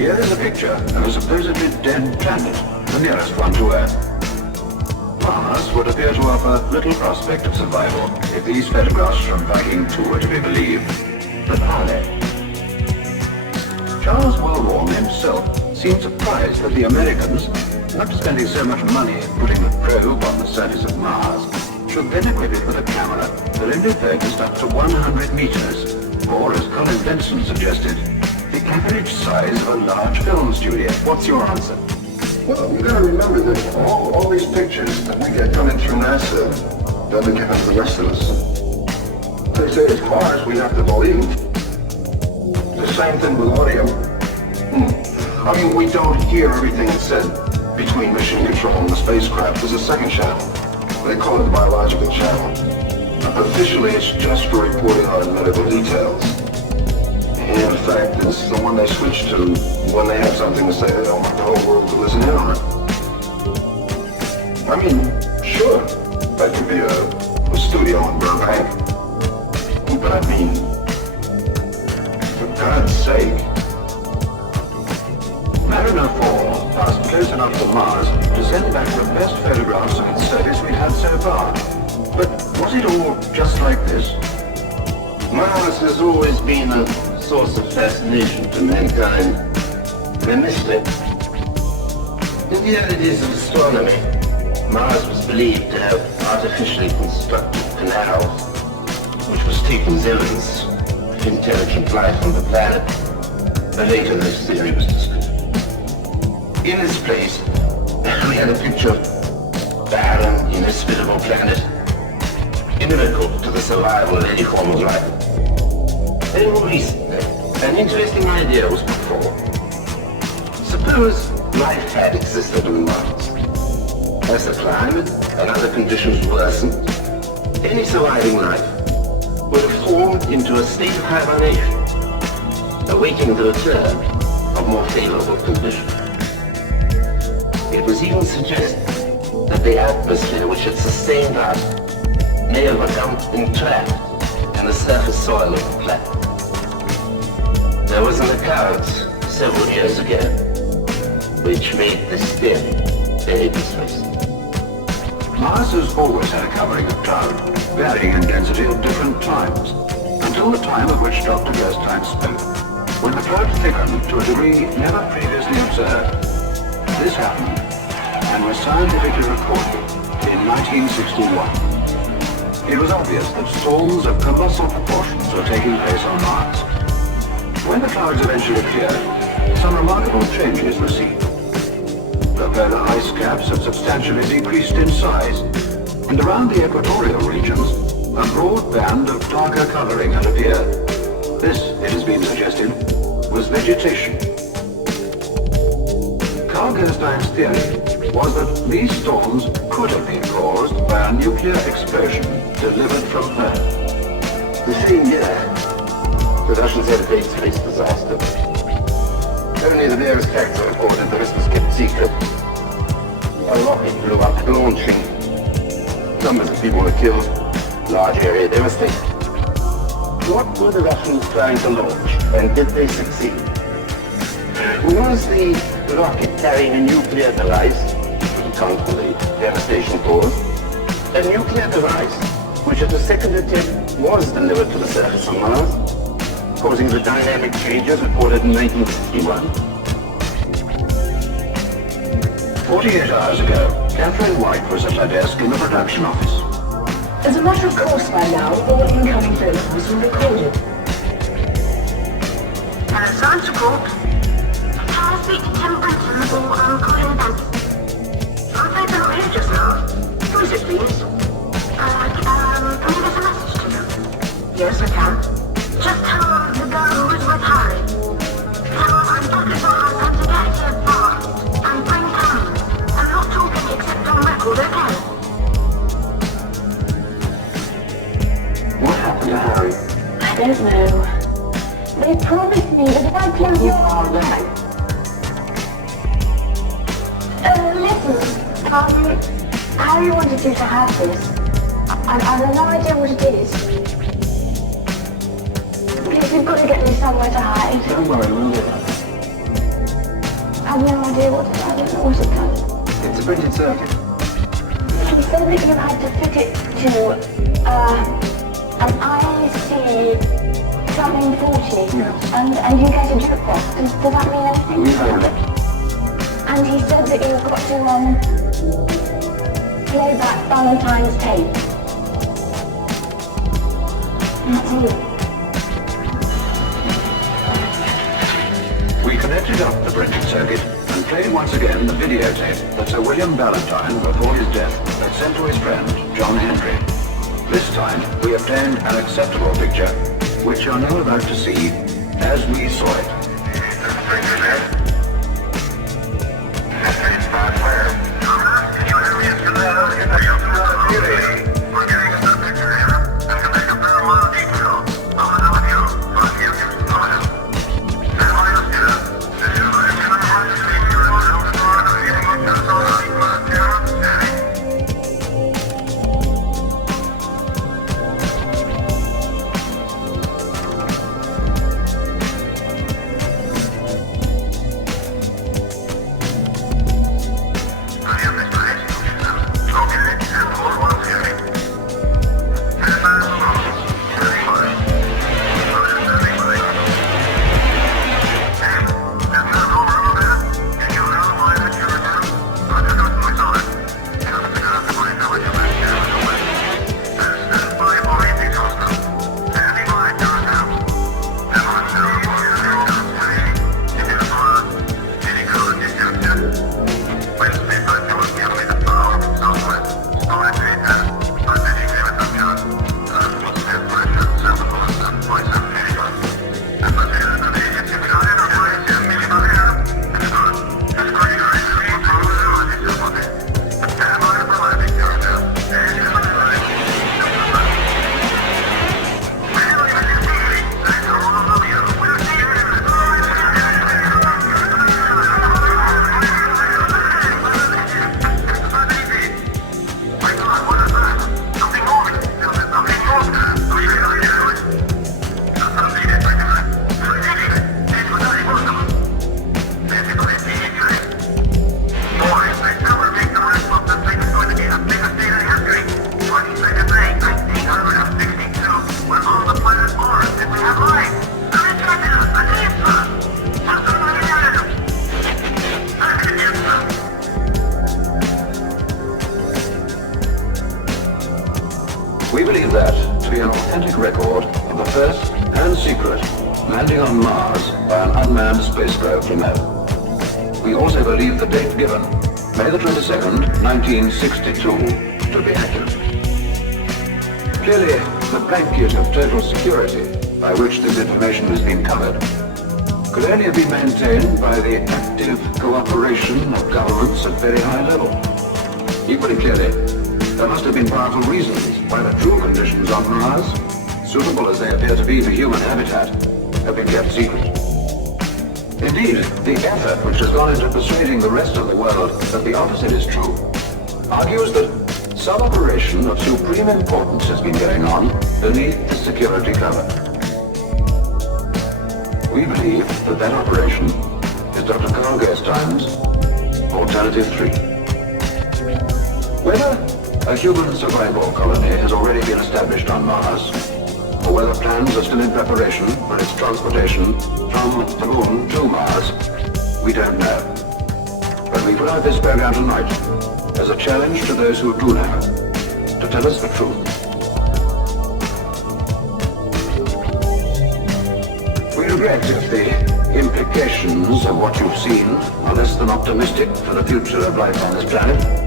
Here is a picture of a supposedly dead planet, the nearest one to Earth. Mars would appear to offer little prospect of survival if these photographs from Viking 2 were to be believed. But are they? Charles Wilborn himself seemed surprised that the Americans, after spending so much money putting the probe on the surface of Mars, should then equip it with a camera that only focused up to 100 meters, or as Colin Benson suggested, the average size of a large film studio. What's your answer? Well, you gotta remember that all these pictures that we get coming through NASA doesn't give us the rest of us. They say it's Mars, we have to believe. The same thing with audio. I mean, we don't hear everything that's said between mission control and the spacecraft. There's a second channel. They call it the biological channel. Officially, it's just for reporting on medical details. In fact, it's the one they switch to when they have something to say. They don't want the whole world to listen in on it. I mean, sure, that could be a studio in Burbank. But I mean, for God's sake. Mariner 4 passed close enough to Mars to send back the best photographs of its surface we'd had so far. But was it all just like this? Mars has always been a source of fascination to mankind. The mystery. In the early days of astronomy, Mars was believed to have artificially constructed canals, which was taking evidence of intelligent life on the planet. But later this theory was discovered. In this place, we had a picture of barren, inhospitable planet, inimical to the survival of any form of life. Very more recently, an interesting idea was put forward. Suppose life had existed on Mars. As the climate and other conditions worsened, any surviving life would have formed into a state of hibernation, awaiting the return of more favorable conditions. It was even suggested that the atmosphere which had sustained us may have become entrapped in the surface soil of the planet. There was an occurrence several years ago which made this theory very persuasive. Mars has always had a covering of cloud, varying in density at different times, until the time of which Dr. Gerstein spoke, when the cloud thickened to a degree never previously observed. This happened and was scientifically recorded in 1961. It was obvious that storms of colossal proportions were taking place on Mars. When the clouds eventually cleared, some remarkable changes were seen. The polar ice caps have substantially decreased in size, and around the equatorial regions, a broad band of darker coloring had appeared. This, it has been suggested, was vegetation. Carl Gerstein's theory was that these storms could have been caused by a nuclear explosion delivered from Earth. The same year, the Russians had a great space disaster. Only the various facts are reported, the rest was kept secret. A rocket blew up launching. Numbers of people were killed, large area devastated. What were the Russians trying to launch, and did they succeed? Was the rocket carrying a nuclear device, account for the devastation caused, a nuclear device which at the second attempt was delivered to the surface of Mars, causing the dynamic changes reported in 1961? 48 hours ago, Catherine White was at her desk in the production office. As a matter of course by now, all incoming phone calls were recorded. Science report. Can I speak to Tim Britton or Colin Benson? I'm afraid they're not here just now. Who is it, please? Can you get a message to them? Yes, I can. Just tell them the girl who was with Harry. Tell them I'm back at the house and to get here fast. And bring cameras. I'm not talking except on record, okay? What happened to Harry? I don't know. They promised me that if I told you all right. Listen, Harry wanted you to have this. And I have no idea what it is. Please, you've got to get me somewhere to hide. Don't worry, we'll do that. have no idea what I don't know what it does. It's a printed circuit. He said that you had to fit it to an IC something 40, Yes. and you get a jukebox. Does that mean anything? We have it. And he said that you've got to play back Valentine's tape. That's all. We connected up the printed circuit and played once again the videotape that Sir William Valentine, before his death, had sent to his friend, John Henry. This time, we obtained an acceptable picture, which you're now about to see as we saw it. We believe that to be an authentic record of the first and secret landing on Mars by an unmanned spacecraft from Earth. We also believe the date given, May the 22nd, 1962, to be accurate. Clearly, the blanket of total security by which this information has been covered could only have been maintained by the active cooperation of governments at very high level. Equally clearly, there must have been powerful reasons why the true conditions on Mars, suitable as they appear to be for human habitat, have been kept secret. Indeed, the effort which has gone into persuading the rest of the world that the opposite is true argues that some operation of supreme importance has been going on beneath the security cover. We believe that that operation is Dr. Carl Gerstein's Alternative 3. Whether a human survival colony has already been established on Mars, or whether plans are still in preparation for its transportation from the Moon to Mars, we don't know. But we put out this program tonight as a challenge to those who do know to tell us the truth. We regret if the implications of what you've seen are less than optimistic for the future of life on this planet.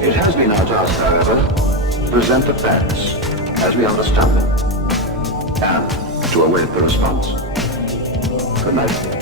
It has been our task, however, to present the facts as we understand them, and to await the response. Good night.